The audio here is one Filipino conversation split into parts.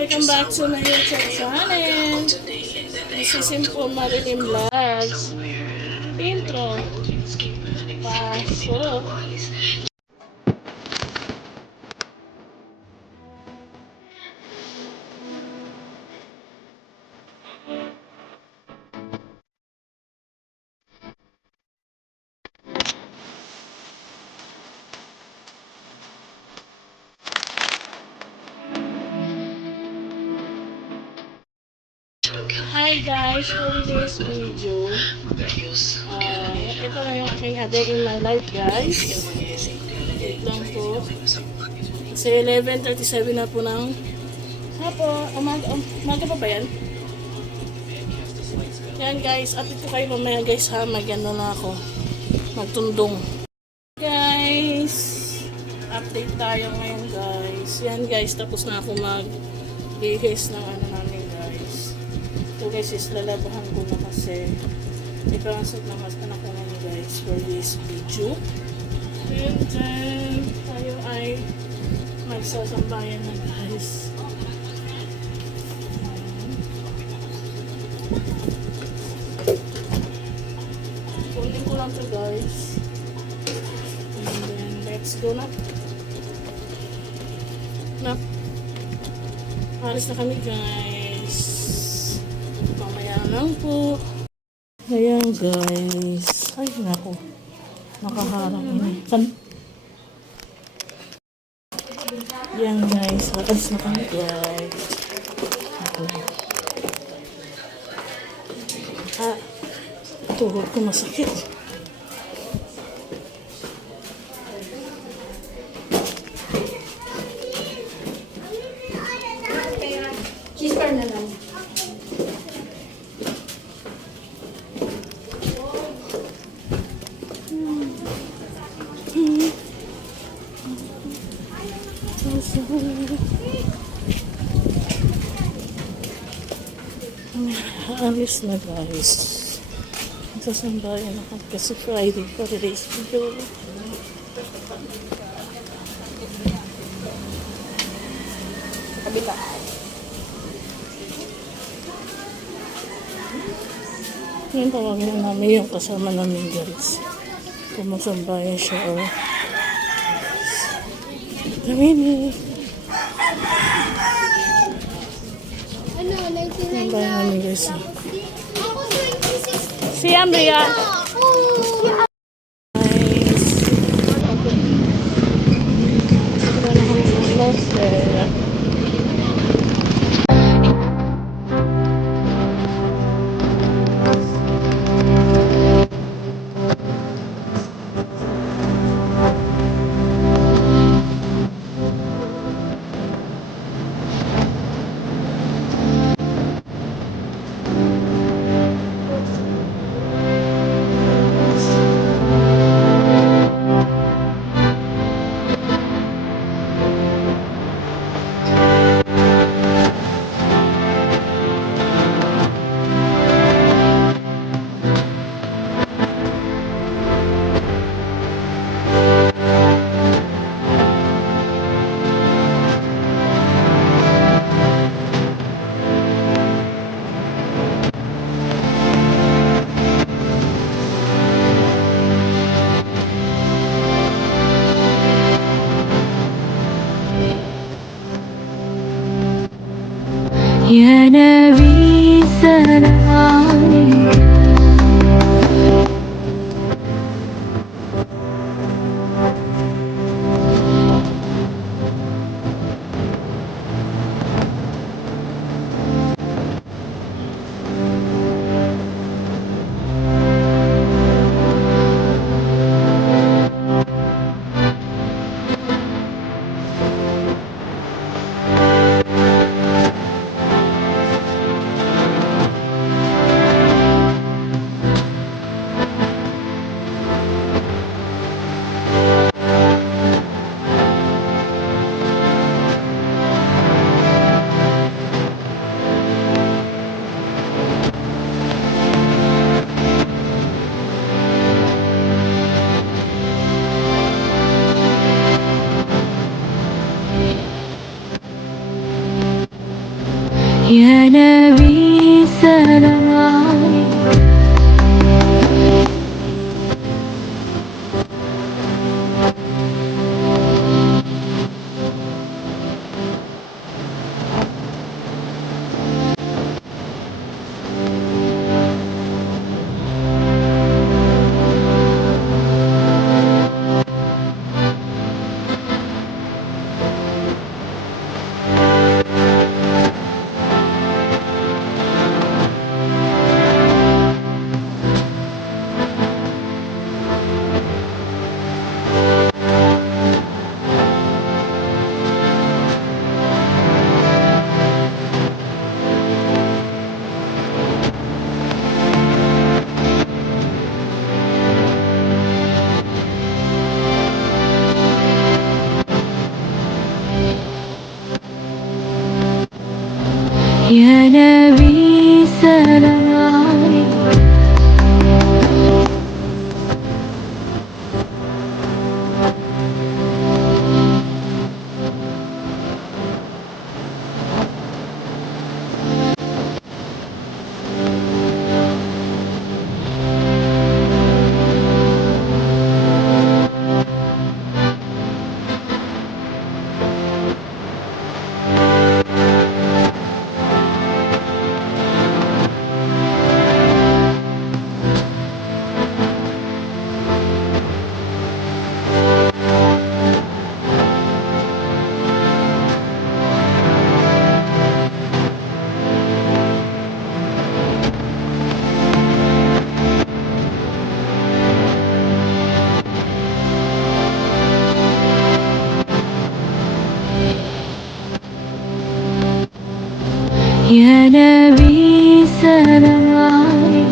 welcome back to my YouTube channel. This is Simple Marilyn Vlogs. Intro. Pasok. Hi guys, for this video, ito na yung aking a day in my life guys. Wait lang po. Kasi 11:37 na po ng hapon. Umaga pa ba yan? Yan guys, update ko kayo mamaya guys ha. Mag-ano na ako. Magtundong. Guys, update tayo ngayon guys. Yan guys, tapos na ako mag-bihis ng ano namin guys. Ito guys is lalabahan ko na kasi ipasok na mas anak ko namin guys for this video. And then tayo ay magsasambayan na guys. Kunin ko lang to guys. And then let's go na. Alis na kami guys. Mamaya lang po. Ayan guys. Ay naku. Nakaharang ini. Ayan guys. Alis na kami guys. Tuhod ko masakit. Cheeseburger na lang. Alis na guys. Sasambayan ako kasi Friday for today's video. Kabila. Ngayon tawagin na namin yung kasama namin guys. Kumasambayan siya o. Kami ni. Ano, 99 Sambayan namin guys. Ako 26. Si Ambria. يا نبي سلام عليك يا نبي سلام عليك يا نبي سلام عليك يا نبي سلام عليك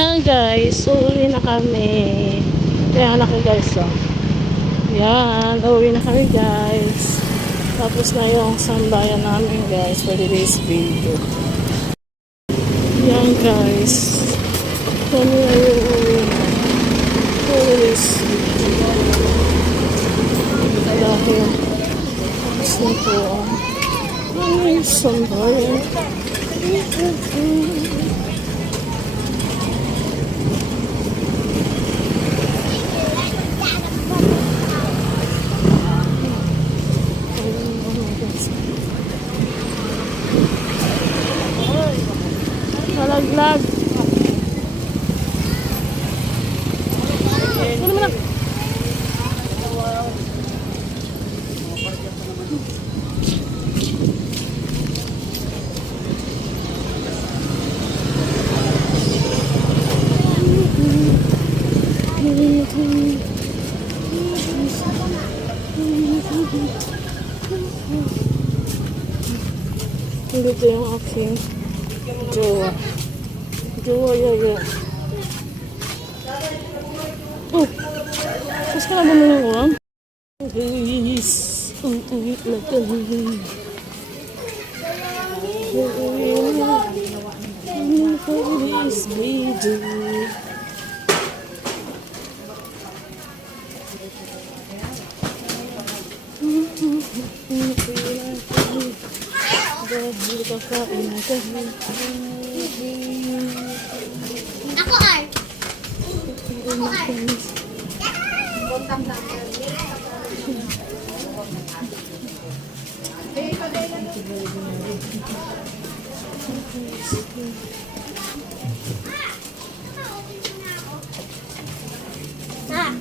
Yan guys, uuwi na kami. Yan ako guys, oh. Yan, uuwi na kami guys. Tapos na yung sambayan namin guys for today's video. Yan guys. Kami na yung uuwi na for today's video. Dahil tapos na po ang aming sambayan. Nalaglag. Ano naman na? Dito yung aking jowa. Jowa, yaya. Oh! Saan ka na bumili ko, ha? Guys, uuwi na kami. uuwi na. Police video. Dahil kakain na kami. Ako, Ar. Ako, Ar. Ah,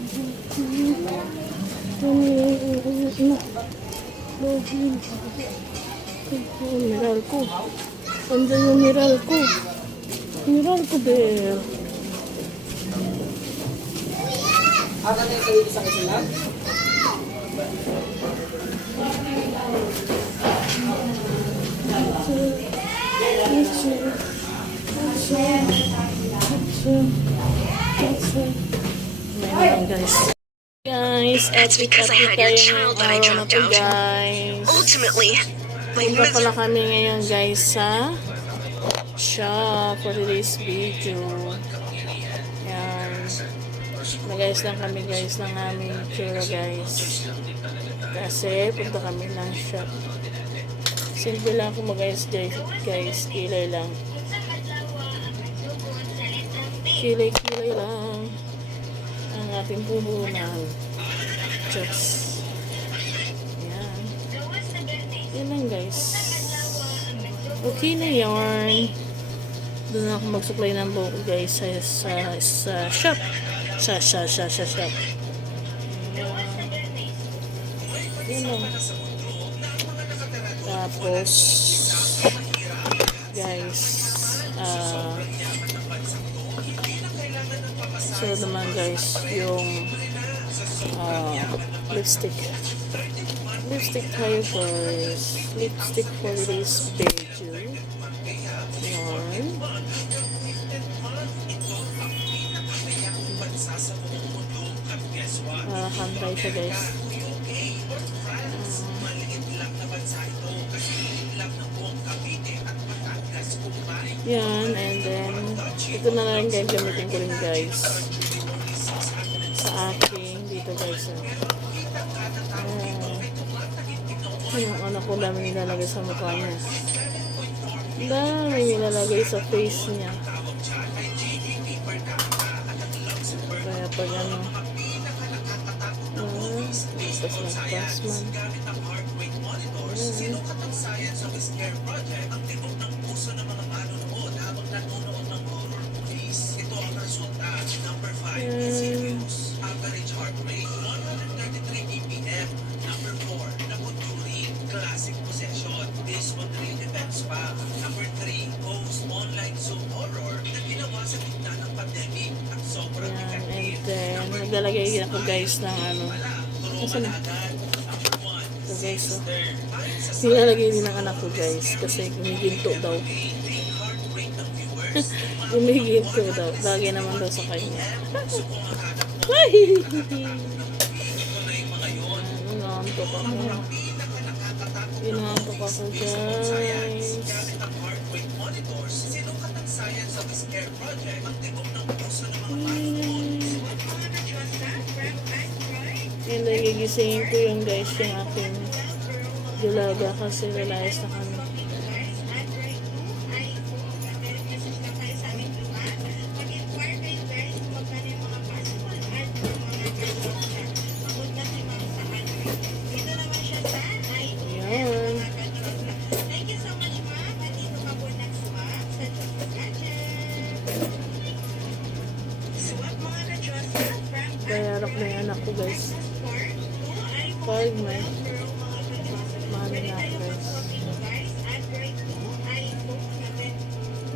Miral ko. Andiyan yung miral ko. Miral ko, Bel. Ayan, guys. Guys, That's because I had your child that I dropped out. Guys. Ultimately, my Punta mother. pala kami ngayon guys sa shop for today's video. Yan. Nag-ayos lang kami guys ng aming tsura guys. Kasi punta kami ng shop. Simple lang ako mag-ayos guys. Kilay lang. Kilay lang ang ating puhunan. Just yan. Yan lang guys. Okay na yarn. Doon na ako mag-supply ng buhok guys sa shop. Sa shop. Yan lang. Tapos guys so naman guys yung lipstick tayo first. Lipstick for this video. Yarn. Hantay siya guys. Yan, and then ito na lang guys, gamitin ko rin guys sa aking dito guys. Yung anak ko dami nilalagay sa mukha niya. Dami nilalagay sa face niya. Kaya pag ano pas man. Average heart rate 133 BPM. Number 4, Nabuturi, classic possession. This on real events pa. Number 3, host online Zoom horror na ginawa sa gitna ng pandemic at sobrang Yan, and effective. then naglalagay din ako guys ng ano. Nasaan na? Number 1, So guys, so, nilalagay din ng anak ko guys kasi gumiginto daw. heart rate ng viewers. Gumiginto daw. Lagi naman daw sa kanya. Ay! Inaantok ako. Inaantok ako guys. Heart rate monitors, sinukat ang science of this care project ang tibok ng puso ng mga And then gigisingin ko yung guys yung aking dulaga kasi realize na kami. Ayan. Bayarap na yung anak ko guys. Pag may money na ako guys.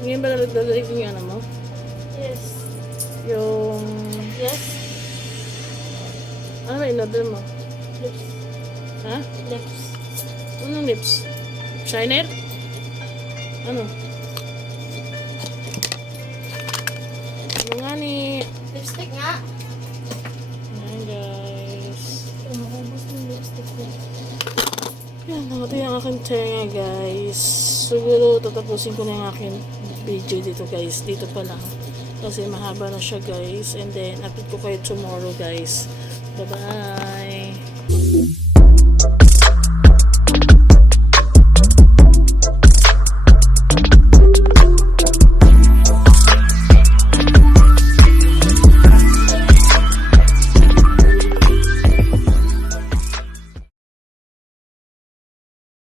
Ngayon ba nalagdadalig yung ano mo? yes. Yung... Yes. Ano ba in-order mo? Lips. Ha? Lips. Anong lips? Shiner? Ano? Ano nga ni? Lipstick nga. Ayan guys. Umubos ng lipstick ko. Yan. namatay ang aking tenga guys. Siguro tatapusin ko na yung aking video dito guys. Dito pa lang. Kasi mahaba na siya guys. And then upload ko kayo tomorrow guys. Bye bye.